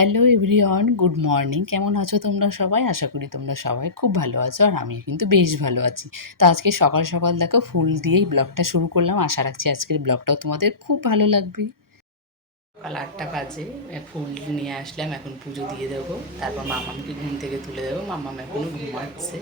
Hello everyone, good morning. কেমন আছো তোমরা সবাই? আশা করি তোমরা সবাই খুব ভালো আছো, আর আমি কিন্তু বেশ ভালো আছি। তো আজকে সকাল সকাল দেখো ফুল দিয়েই ব্লগটা শুরু করলাম। আশা রাখছি আজকের ব্লগটাও তোমাদের খুব ভালো লাগবে। সকাল 8টা বাজে, ফুল নিয়ে আসলাম, এখন পুজো দিয়ে দেবো, তারপর মামামকে ঘুম থেকে তুলে দেবো। মামাম এখনও ঘুমাচ্ছে।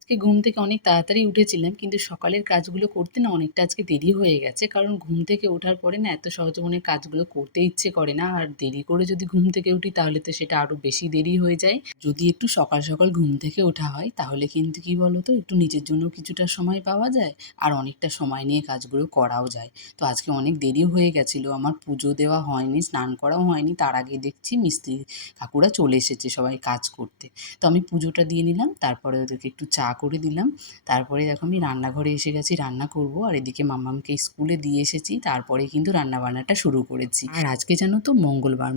আজকে ঘুম থেকে অনেক তাড়াতাড়ি উঠেছিলাম, কিন্তু সকালের কাজগুলো করতে না অনেকটা আজকে দেরি হয়ে গেছে, কারণ ঘুম থেকে ওঠার পরে না এত সহজে মনে হয় কাজগুলো করতে ইচ্ছে করে না। আর দেরি করে যদি ঘুম থেকে উঠি তাহলে তো সেটা আরও বেশি দেরি হয়ে যায়। যদি একটু সকাল সকাল ঘুম থেকে ওঠা হয় তাহলে কিন্তু কি বলতো, একটু নিজের জন্য কিছুটা সময় পাওয়া যায়, আর অনেকটা সময় নিয়ে কাজগুলো করাও যায়। তো আজকে অনেক দেরি হয়ে গেছিলো, আমার পুজো দেওয়া হয়নি, স্নান করাও হয়নি, তার আগে দেখছি মিস্ত্রি কাকুরা চলে এসেছে সবাই কাজ করতে। তো আমি পুজোটা দিয়ে নিলাম, তারপরে ওদেরকে একটু চা করে দিলাম। তারপরে দেখো আমি রান্নাঘরে এসে গেছি, রান্না করব। আর এদিকে মাম্মামকে স্কুলে দিয়ে এসেছি, তারপরে কিন্তু রান্না বান্নাটা শুরু করেছি। আর আজকে জানো তো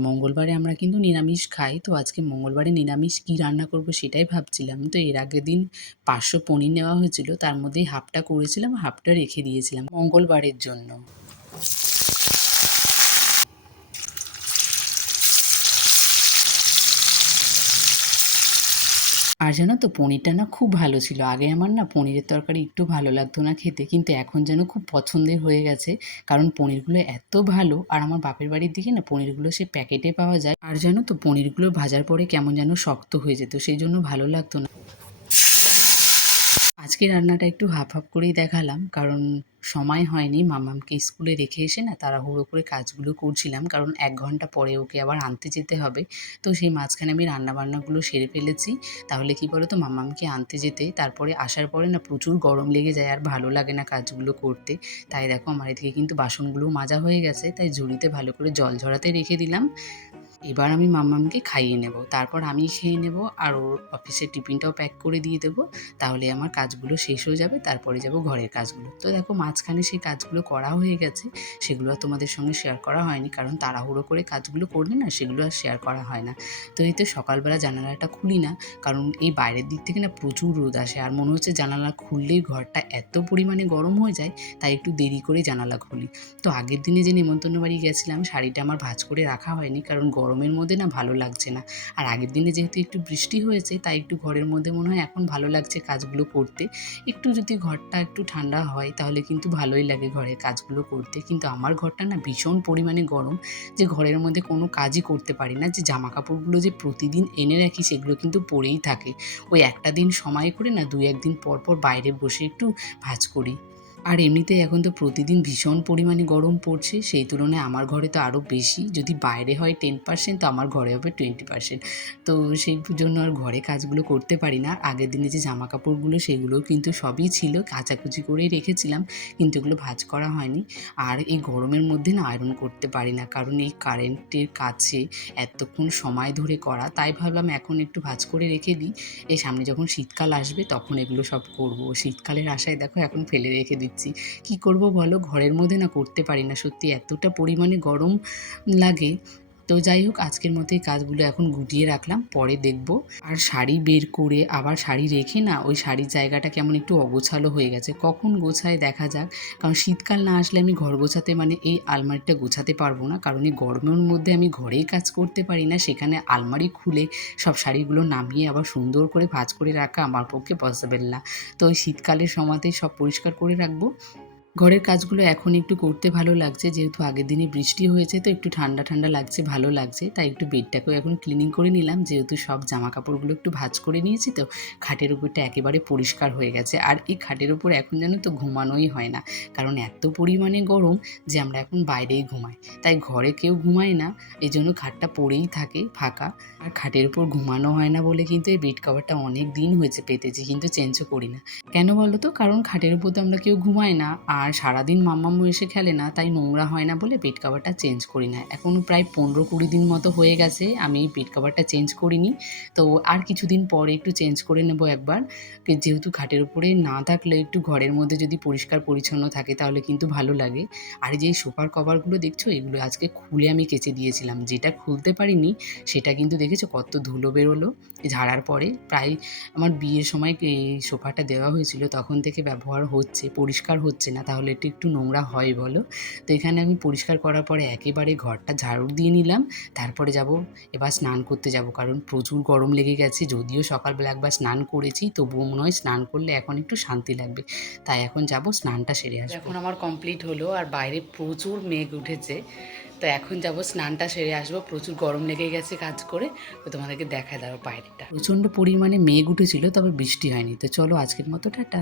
মঙ্গলবারে আমরা কিন্তু নিরামিষ খাই। তো আজকে মঙ্গলবারে নিরামিষ কি রান্না করব সেটাই ভাবছিলাম। তো এর আগের দিন 500 পনির নেওয়া হয়েছিল, তার মধ্যেই হাফটা করেছিলাম, হাফটা রেখে দিয়েছিলাম মঙ্গলবারের জন্য। আর জানো তো পনিরটা না খুব ভালো ছিল। আগে আমার না পনিরের তরকারি একটু ভালো লাগতো না খেতে, কিন্তু এখন যেন খুব পছন্দের হয়ে গেছে, কারণ পনিরগুলো এত ভালো। আর আমার বাপের বাড়ির দিকে না পনিরগুলো সে প্যাকেটে পাওয়া যায়, আর জানো তো পনিরগুলো ভাজার পরে কেমন যেন শক্ত হয়ে যেত, সেই জন্য ভালো লাগতো না। আজকে রান্নাটা একটু হাফ হাফ করেই দেখালাম, কারণ সময় হয়নি। মামামকে স্কুলে রেখে এসে না তাড়াহুড়ো করে কাজগুলো করছিলাম, কারণ 1 ঘন্টা পরে ওকে আবার আনতে যেতে হবে। তো সেই মাঝখানে আমি রান্নাবান্নাগুলো সেরে ফেলেছি। তাহলে কি বলো তো, মামামকে আনতে যেতে তারপরে আসার পরে না প্রচুর গরম লেগে যায়, আর ভালো লাগে না কাজগুলো করতে। তাই দেখো আমার এদিকে কিন্তু বাসনগুলোও মাজা হয়ে গেছে, তাই ঝুড়িতে ভালো করে জল ঝরাতে রেখে দিলাম। এবার আমি মাম্মামকে খাইয়ে নেব, তারপর আমি খেয়ে নেব, আর ওর অফিসের টিফিনটাও প্যাক করে দিয়ে দেবো। তাহলে আমার কাজগুলো শেষ হয়ে যাবে, তারপরে যাব ঘরের কাজগুলো। তো দেখো মাঝখানে সেই কাজগুলো করা হয়ে গেছে, সেগুলো আর তোমাদের সঙ্গে শেয়ার করা হয়নি, কারণ তাড়াহুড়ো করে কাজগুলো করলে না সেগুলো আর শেয়ার করা হয় না। তো এই তো সকালবেলা জানালাটা খুলি না, কারণ এই বাইরের দিক থেকে না প্রচুর রোদ আসে, আর মনে হচ্ছে জানালা খুললেই ঘরটা এত পরিমাণে গরম হয়ে যায়, তাই একটু দেরি করে জানালা খুলি। তো আগের দিনে যে নেমন্তন্ন বাড়ি গেছিলাম, শাড়িটা আমার ভাঁজ করে রাখা হয়নি, কারণ গরমের মধ্যে না ভালো লাগছে না। আর আগের দিনে যেহেতু একটু বৃষ্টি হয়েছে, তাই একটু ঘরের মধ্যে মনে হয় এখন ভালো লাগছে কাজগুলো করতে। একটু যদি ঘরটা একটু ঠান্ডা হয় তাহলে কিন্তু ভালোই লাগে ঘরের কাজগুলো করতে, কিন্তু আমার ঘরটা না ভীষণ পরিমাণে গরম, যে ঘরের মধ্যে কোনো কাজই করতে পারি না। যে জামা কাপড়গুলো যে প্রতিদিন এনে রাখি সেগুলো কিন্তু পরেই থাকে। ওই একটা দিন সময় করে না 2-1 দিন পর পর বাইরে বসে একটু ভাঁজ করি। আর এমনিতেই এখন তো প্রতিদিন ভীষণ পরিমাণে গরম পড়ছে, সেই তুলনায় আমার ঘরে তো আরও বেশি। যদি বাইরে হয় 10%, তো আমার ঘরে হবে 20%। তো সেই জন্য আর ঘরে কাজগুলো করতে পারি না। আগের দিনে যে জামা কাপড়গুলো সেগুলোও কিন্তু সবই ছিল, কাচাকুচি করেই রেখেছিলাম, কিন্তু এগুলো ভাঁজ করা হয়নি। আর এই গরমের মধ্যে না আয়রন করতে পারি না, কারণ এই কারেন্টের কাছে এতক্ষণ সময় ধরে করা, তাই ভাবলাম এখন একটু ভাঁজ করে রেখে দিই। এই সামনে যখন শীতকাল আসবে তখন এগুলো সব করব। শীতকালের আশায় দেখো এখন ফেলে রেখে দিচ্ছি। কি করব বলো, ঘরের মধ্যে না করতে পারি না, সত্যি এতটা পরিমাণে গরম লাগে। তো যাই হোক, আজকের মতো এই কাজগুলো এখন গুটিয়ে রাখলাম, পরে দেখব। আর শাড়ি বের করে আবার শাড়ি রেখে না ওই শাড়ির জায়গাটা কেমন একটু অগোছালো হয়ে গেছে, কখন গোছায় দেখা যাক। কারণ শীতকাল না আসলে আমি ঘর গোছাতে মানে এই আলমারিটা গোছাতে পারবো না, কারণ এই গরমের মধ্যে আমি ঘরেই কাজ করতে পারি না, সেখানে আলমারি খুলে সব শাড়িগুলো নামিয়ে আবার সুন্দর করে ভাঁজ করে রাখা আমার পক্ষে পসিবল না। তো ওই শীতকালের সময়তেই সব পরিষ্কার করে রাখবো। ঘরের কাজগুলো এখন একটু করতে ভালো লাগছে, যেহেতু আগের দিনে বৃষ্টি হয়েছে, তো একটু ঠান্ডা ঠান্ডা লাগছে, ভালো লাগছে। তাই একটু বেডটাকেও এখন ক্লিনিং করে নিলাম, যেহেতু সব জামা কাপড়গুলো একটু ভাঁজ করে নিয়েছি, তো খাটের উপরটা একেবারে পরিষ্কার হয়ে গেছে। আর এই খাটের উপর এখন যেন তো ঘুমানোই হয় না, কারণ এত পরিমাণে গরম যে আমরা এখন বাইরেই ঘুমাই। তাই ঘরে কেউ ঘুমায় না, এই জন্য খাটটা পড়েই থাকে ফাঁকা। আর খাটের উপর ঘুমানো হয় না বলে কিন্তু এই বেড কভারটা অনেক দিন হয়েছে পেতেছি, কিন্তু চেঞ্জও করি না। কেন বলো তো, কারণ খাটের উপর তো আমরা কেউ ঘুমাই না, আর সারাদিন মাম্মাম্মু এসে খেলে না, তাই নোংরা হয় না বলে বেড কভারটা চেঞ্জ করি না। এখন প্রায় 15-20 দিন মতো হয়ে গেছে আমি এই বেড কভারটা চেঞ্জ করিনি। তো আর কিছুদিন পরে একটু চেঞ্জ করে নেব একবার, যেহেতু খাটের উপরে না থাকলে একটু ঘরের মধ্যে যদি পরিষ্কার পরিচ্ছন্ন থাকে তাহলে কিন্তু ভালো লাগে। আর যে সোফার কভারগুলো দেখছো, এগুলো আজকে খুলে আমি কেচে দিয়েছিলাম, যেটা খুলতে পারিনি সেটা কিন্তু দেখেছো কত ধুলো বেরোলো ঝাড়ার পরে। প্রায় আমার বিয়ের সময় এই সোফাটা দেওয়া হয়েছিল, তখন থেকে ব্যবহার হচ্ছে, পরিষ্কার হচ্ছে না, তাহলে একটু একটু নোংরা হয় বলো? তো এখানে আমি পরিষ্কার করার পরে একেবারে ঘরটা ঝাড়ু দিয়ে নিলাম। তারপরে যাব, এবার স্নান করতে যাব, কারণ প্রচুর গরম লেগে গেছে। যদিও সকালবেলা একবার স্নান করেছি, তবুও মনে হয় স্নান করলে এখন একটু শান্তি লাগবে। তাই এখন যাব, স্নানটা সেরে আসবো। এখন আমার কমপ্লিট হলো, আর বাইরে প্রচুর মেঘ উঠেছে। তো এখন যাব, স্নানটা সেরে আসবো। প্রচুর গরম লেগে গেছে কাজ করে। তো তোমাদেরকে দেখায় দাও বাইরেটা। প্রচণ্ড পরিমাণে মেঘ উঠেছিল, তবে বৃষ্টি হয়নি। তো চলো আজকের মতো টাটা।